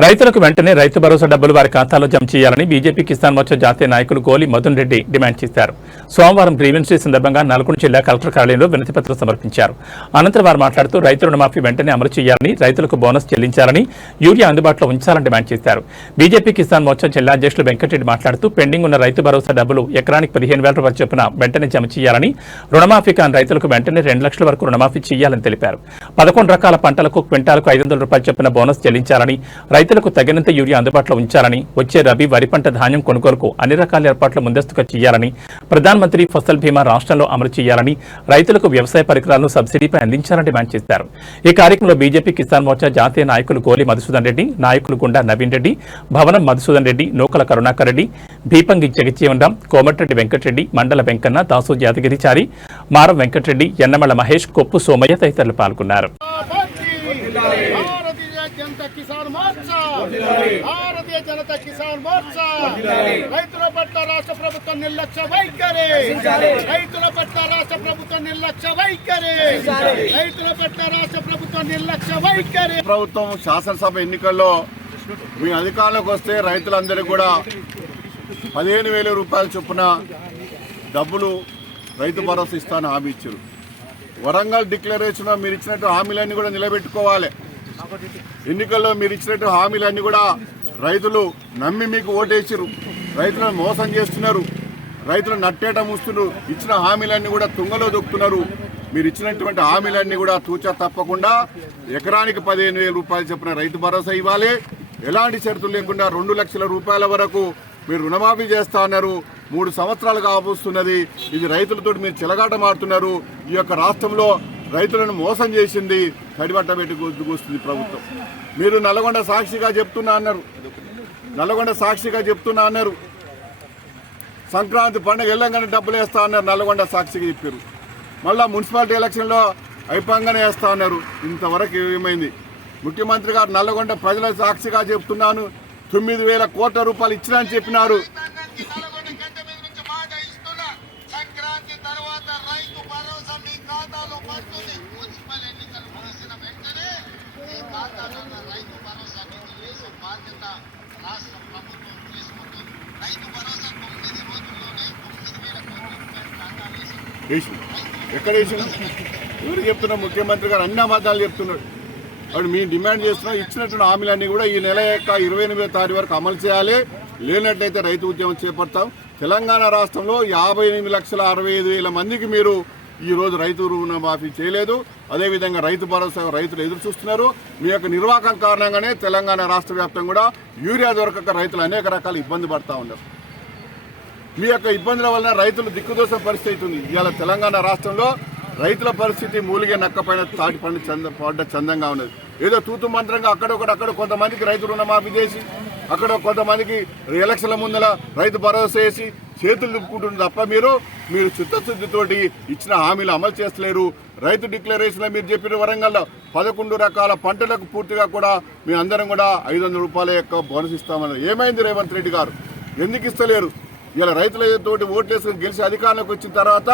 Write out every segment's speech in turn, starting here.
రైతులకు వెంటనే రైతు భరోసా డబ్బులు వారి ఖాతాలో జమ చేయాలని బీజేపీ కిసాన్ మోర్చా జాతీయ నాయకులు గోలి మధున్ రెడ్డి డిమాండ్ చేశారు. సోమవారం గ్రీవెన్స్ డే సందర్భంగా నల్గొండ జిల్లా కలెక్టర్ కార్యాలయంలో వినతిపత్రం సమర్పించారు. అనంతరం వారు మాట్లాడుతూ రైతు రుణమాఫీ వెంటనే అమలు చేయాలని, రైతులకు బోనస్ చెల్లించాలని, యూరియా అందుబాటులో ఉంచాలని డిమాండ్ చేశారు. బీజేపీ కిసాన్ మోర్చా జిల్లా అధ్యక్షులు వెంకటరెడ్డి మాట్లాడుతూ పెండింగ్ ఉన్న రైతు భరోసా డబ్బులు ఎకరానికి 15,000 రూపాయల చొప్పున వెంటనే జమ చేయాలని, రుణమాఫీ కాని రైతులకు వెంటనే 2 లక్షల వరకు రుణమాఫీ చేయాలని తెలిపారు. 11 రకాల పంటలకు క్వింటాలకు 500 రూపాయల చొప్పున బోనస్ చెల్లించాలని, రైతులకు తగినంత యూరియా అందుబాటులో ఉంచాలని, వచ్చే రబీ వరి పంట ధాన్యం కొనుగోలుకు అన్ని రకాల ఏర్పాట్లు ముందస్తుగా చేయాలని, ప్రధానమంత్రి ఫసల్ బీమా రాష్ట్రంలో అమలు చేయాలని, రైతులకు వ్యవసాయ పరికరాలను సబ్సిడీపై అందించాలని డిమాండ్ చేశారు. ఈ కార్యక్రమంలో బీజేపీ కిసాన్ మోర్చా జాతీయ నాయకులు గోలి మధుసూదన్ రెడ్డి, నాయకులు గుండా నవీన్ రెడ్డి, భవనం మధుసూదన్ రెడ్డి, నూకల కరుణాకర్ రెడ్డి, భీపంగి జగజ్జీవన్రామ్, కోమటిరెడ్డి వెంకటరెడ్డి, మండల వెంకన్న, దాసు యాదగిరిచారి, మారం వెంకటరెడ్డి, ఎన్నమల మహేష్, కొప్పు సోమయ్య తదితరులు పాల్గొన్నారు. భారతీయ జనతా కిసాన్ మోర్చా రైతుల పట్ల రాష్ట్ర ప్రభుత్వం నిర్లక్ష్య వైఖరి, రైతుల పట్ల రాష్ట్ర ప్రభుత్వం నిర్లక్ష్య వైఖరి, రైతుల పట్ల రాష్ట్ర ప్రభుత్వం నిర్లక్ష్య వైఖరి. ప్రభుత్వం శాసనసభ ఎన్నికల్లో మీ అధికారంలోకి వస్తే రైతులందరికీ కూడా 15,000 రూపాయల చొప్పున డబ్బులు రైతు భరోసా ఇస్తాను హామీ ఇచ్చారు. వరంగల్ డిక్లరేషన్ మీరు ఇచ్చినట్టు హామీలన్నీ కూడా నిలబెట్టుకోవాలి. ఎన్నికల్లో మీరు ఇచ్చినట్టు హామీలన్నీ కూడా రైతులు నమ్మి మీకు ఓటేసారు. రైతులను మోసం చేస్తున్నారు, రైతులు నట్టేట మూస్తున్నారు. ఇచ్చిన హామీలన్నీ కూడా తుంగలో దొక్కుతున్నారు. మీరు ఇచ్చినటువంటి హామీలన్నీ కూడా తూచా తప్పకుండా ఎకరానికి 15,000 రూపాయలు చొప్పున రైతు భరోసా ఇవ్వాలి. ఎలాంటి షరతులు లేకుండా 2 లక్షల రూపాయల వరకు మీరు రుణమాఫీ చేస్తా అన్నారు. 3 సంవత్సరాలు కాబోస్తున్నది. ఇది రైతులతో మీరు చెలగాట మారుతున్నారు. ఈ యొక్క రాష్ట్రంలో రైతులను మోసం చేసింది కడిబట్ట పెట్టి కూస్తుంది ప్రభుత్వం. మీరు నల్గొండ సాక్షిగా చెప్తున్నా అన్నారు. సంక్రాంతి పండుగ వెళ్ళంగానే డబ్బులు వేస్తా అన్నారు. నల్గొండ సాక్షిగా చెప్పారు. మళ్ళా మున్సిపాలిటీ ఎలక్షన్లో అయిపోగానే వేస్తా అన్నారు. ఇంతవరకు ఏమైంది? ముఖ్యమంత్రి గారు నల్గొండ ప్రజల సాక్షిగా చెప్తున్నాను, 9,000 కోట్ల రూపాయలు ఇచ్చినా అని చెప్పినారు. ఎక్కడ వేసిన ఎవరు చెప్తున్నా? ముఖ్యమంత్రి గారు అన్ని అబద్ధాలు చెప్తున్నాడు. అప్పుడు మేము డిమాండ్ చేస్తున్నాం, ఇచ్చినటువంటి హామీలన్నీ కూడా ఈ నెల యొక్క 28వ తారీఖు వరకు అమలు చేయాలి. లేనట్లయితే రైతు ఉద్యమం చేపడతాం. తెలంగాణ రాష్ట్రంలో 58,65,000 మందికి మీరు ఈరోజు రైతు రుణమాఫీ చేయలేదు. అదేవిధంగా రైతు భరోసా రైతులు ఎదురు చూస్తున్నారు. మీ యొక్క నిర్వాహకం కారణంగానే తెలంగాణ రాష్ట్ర వ్యాప్తంగా కూడా యూరియా దొరకక రైతులు అనేక రకాల ఇబ్బంది పడతా ఉన్నారు. మీ యొక్క ఇబ్బందుల వలన రైతులు దిక్కుదోసిన పరిస్థితి ఉంది. ఇవాళ తెలంగాణ రాష్ట్రంలో రైతుల పరిస్థితి మూలిగే నక్కపైన తాటి పడ్డ చందంగా ఉన్నది. ఏదో తూతు మంత్రంగా అక్కడ కొంతమందికి రైతు రుణమాఫీ చేసి, అక్కడ కొంతమందికి ఎలక్షన్ల ముందర రైతు భరోసా వేసి చేతులు దిప్పుకుంటుంది తప్ప మీరు చిత్తశుద్ధితోటి ఇచ్చిన హామీలు అమలు చేస్తలేరు. రైతు డిక్లరేషన్లో మీరు చెప్పిన వరంగల్లో 11 రకాల పంటలకు పూర్తిగా కూడా మీ అందరం కూడా 500 రూపాయల యొక్క బోనస్ ఇస్తామన్నారు. ఏమైంది రేవంత్ రెడ్డి గారు? ఎందుకు ఇస్తలేరు? ఇలా రైతులతోటి ఓట్లేసుకుని గెలిచి అధికారంలోకి వచ్చిన తర్వాత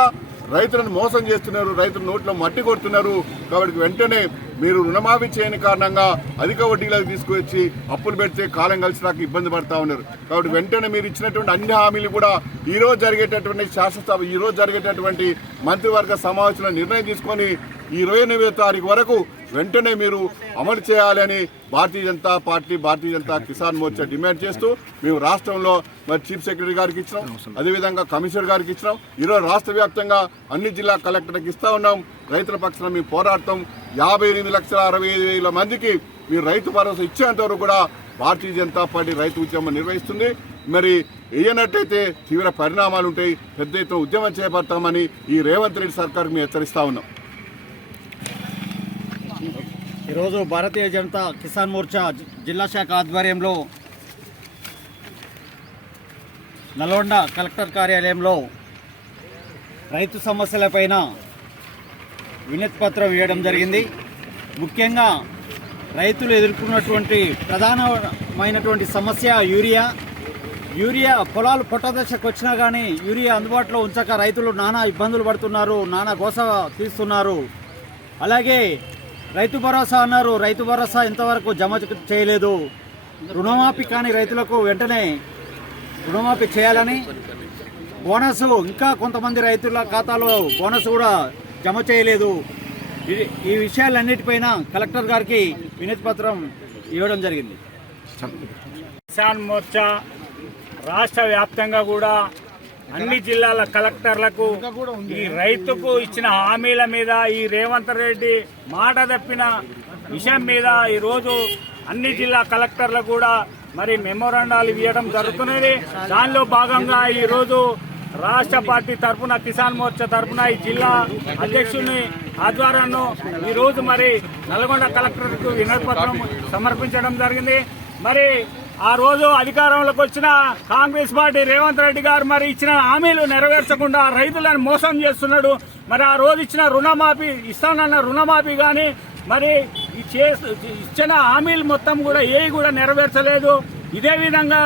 రైతులను మోసం చేస్తున్నారు, రైతుల నోట్లో మట్టి కొడుతున్నారు. కాబట్టి వెంటనే మీరు రుణమాఫీ చేయని కారణంగా అధిక వడ్డీలకు తీసుకువచ్చి అప్పులు పెడితే కాలం కలిసి నాకు ఇబ్బంది పడతా ఉన్నారు. కాబట్టి వెంటనే మీరు ఇచ్చినటువంటి అన్ని హామీలు కూడా ఈరోజు జరిగేటటువంటి మంత్రివర్గ సమావేశంలో నిర్ణయం తీసుకొని ఈ 29వ తారీఖు వరకు వెంటనే మీరు అమలు చేయాలని భారతీయ జనతా కిసాన్ మోర్చా డిమాండ్ చేస్తూ మేము రాష్ట్రంలో మరి చీఫ్ సెక్రటరీ గారికి ఇచ్చినాం, అదేవిధంగా కమిషనర్ గారికి ఇచ్చినాం. ఈరోజు రాష్ట్ర వ్యాప్తంగా అన్ని జిల్లా కలెక్టర్కి ఇస్తా ఉన్నాం. రైతుల పక్షాన మేము పోరాడతాం. 58,65,000 మందికి మీరు రైతు భరోసా ఇచ్చేంత వరకు కూడా భారతీయ జనతా పార్టీ రైతు ఉద్యమం నిర్వహిస్తుంది. మరి వేయనట్టయితే తీవ్ర పరిణామాలు ఉంటాయి. పెద్ద ఎత్తున ఉద్యమం చేపడతామని ఈ రేవంత్ రెడ్డి సర్కార్కి మేము హెచ్చరిస్తా ఉన్నాం. ఈరోజు భారతీయ జనతా కిసాన్ మోర్చా జిల్లా శాఖ ఆధ్వర్యంలో నల్గొండ కలెక్టర్ కార్యాలయంలో రైతు సమస్యలపైన వినతి పత్రం ఇవ్వడం జరిగింది. ముఖ్యంగా రైతులు ఎదుర్కొన్నటువంటి ప్రధానమైనటువంటి సమస్య యూరియా పొలాలు పొట్టదశకు వచ్చినా కానీ యూరియా అందుబాటులో ఉంచక రైతులు నానా ఇబ్బందులు పడుతున్నారు, నానా గోస తీస్తున్నారు. అలాగే రైతు భరోసా అన్నారు, రైతు భరోసా ఇంతవరకు జమ చేయలేదు. రుణమాఫీ కాని రైతులకు వెంటనే రుణమాఫీ చేయాలని, బోనస్ ఇంకా కొంతమంది రైతుల ఖాతాలో బోనస్ కూడా జమ చేయలేదు. ఈ విషయాలన్నిటిపైన కలెక్టర్ గారికి వినతి పత్రం ఇవ్వడం జరిగింది. కిసాన్ మోర్చా రాష్ట్ర వ్యాప్తంగా కూడా అన్ని జిల్లాల కలెక్టర్లకు ఈ రైతుకు ఇచ్చిన హామీల మీద, ఈ రేవంత్ రెడ్డి మాట తప్పిన విషయం మీద ఈరోజు అన్ని జిల్లా కలెక్టర్లకు కూడా మరి మెమోరాండాలు ఇవ్వడం జరుగుతున్నది. దానిలో భాగంగా ఈరోజు రాష్ట్ర పార్టీ తరఫున, కిసాన్ మోర్చా తరఫున ఈ జిల్లా అధ్యక్షుని ఆధ్వర్యంలో ఈరోజు మరి నల్గొండ కలెక్టర్కు వినతి పత్రం సమర్పించడం జరిగింది. మరి ఆ రోజు అధికారంలోకి వచ్చిన కాంగ్రెస్ పార్టీ రేవంత్ రెడ్డి గారు మరి ఇచ్చిన హామీలు నెరవేర్చకుండా రైతులను మోసం చేస్తున్నాడు. మరి ఆ రోజు ఇచ్చిన రుణమాఫీ ఇస్తానన్న రుణమాఫీ కానీ మరి ఇచ్చిన హామీలు మొత్తం కూడా ఏవి కూడా నెరవేర్చలేదు. ఇదే విధంగా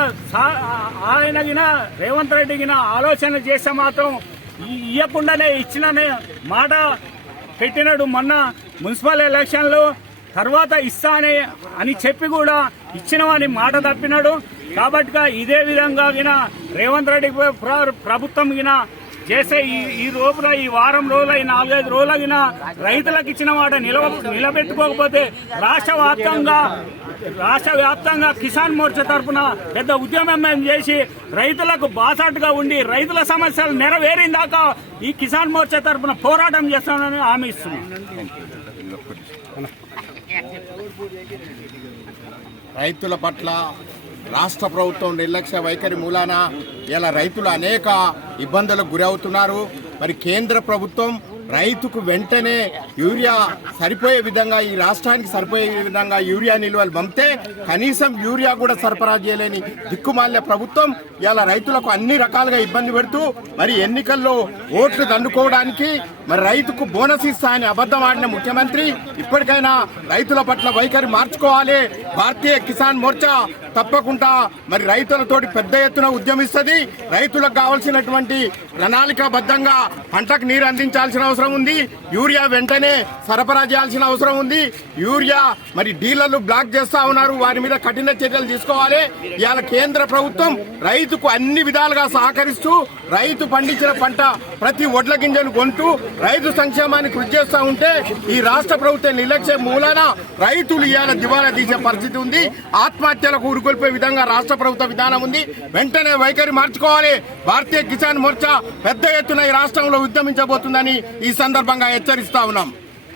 ఆయన గిన రేవంత్ రెడ్డి గిన ఆలోచన చేస్తే మాత్రం ఇవ్వకుండానే ఇచ్చిన మాట పెట్టినాడు. మొన్న మున్సిపల్ ఎలక్షన్లు తర్వాత ఇస్తానే అని చెప్పి కూడా ఇచ్చినవని మాట తప్పినాడు. కాబట్టి ఇదే విధంగా గిన రేవంత్ రెడ్డి ప్రభుత్వం గిన చేసే ఈ రోజున, ఈ వారం రోజుల, ఈ 4-5 రోజుల గిన రైతులకు ఇచ్చిన మాట నిలబెట్టుకోకపోతే రాష్ట్ర వ్యాప్తంగా కిసాన్ మోర్చా తరఫున పెద్ద ఉద్యమం చేసి రైతులకు బాసాటుగా ఉండి రైతుల సమస్యలు నెరవేరిందాకా ఈ కిసాన్ మోర్చా తరఫున పోరాటం చేస్తామని హామీ ఇస్తున్నాం. రైతుల పట్ల రాష్ట్ర ప్రభుత్వం నిర్లక్ష్య వైఖరి మూలాన ఇలా రైతులు అనేక ఇబ్బందులకు గురవుతున్నారు. మరి కేంద్ర ప్రభుత్వం రైతుకు వెంటనే యూరియా సరిపోయే విధంగా, ఈ రాష్ట్రానికి సరిపోయే విధంగా యూరియా నిల్వలు పంపితే కనీసం యూరియా కూడా సరఫరా చేయలేని దిక్కుమాలిన ప్రభుత్వం ఇలా రైతులకు అన్ని రకాలుగా ఇబ్బంది పెడుతూ మరి ఎన్నికల్లో ఓట్లు దండుకోవడానికి మరి రైతుకు బోనస్ ఇస్తా అని అబద్ధం ఆడిన ముఖ్యమంత్రి ఇప్పటికైనా రైతుల పట్ల వైఖరి మార్చుకోవాలి. భారతీయ కిసాన్ మోర్చా తప్పకుండా మరి రైతులతోటి పెద్ద ఎత్తున ఉద్యమిస్తుంది. రైతులకు కావాల్సినటువంటి ప్రణాళికాబద్ధంగా పంటకు నీరు అందించాల్సిన అవసరం ఉంది. యూరియా వెంటనే సరఫరా చేయాల్సిన అవసరం ఉంది. యూరియా మరి డీలర్లు బ్లాక్ చేస్తా ఉన్నారు, వారి మీద కఠిన చర్యలు తీసుకోవాలి. ఇవాళ కేంద్ర ప్రభుత్వం రైతుకు అన్ని విధాలుగా సహకరిస్తూ రైతు పండించిన పంట ప్రతి వడ్ల గింజను కొంటూ రైతు సంక్షేమాన్ని కృషి చేస్తూ ఉంటే ఈ రాష్ట్ర ప్రభుత్వం నిర్లక్ష్యం మూలాన రైతులు ఇవాళ దివాలా తీసే పరిస్థితి ఉంది. ఆత్మహత్యలకు ఉరుకొల్పే విధంగా రాష్ట్ర ప్రభుత్వ విధానం ఉంది. వెంటనే వైఖరి మార్చుకోవాలి. భారతీయ కిసాన్ మోర్చా పెద్ద ఎత్తున ఈ రాష్ట్రంలో ఉద్యమించబోతుందని ఈ సందర్భంగా హెచ్చరిస్తా ఉన్నాం.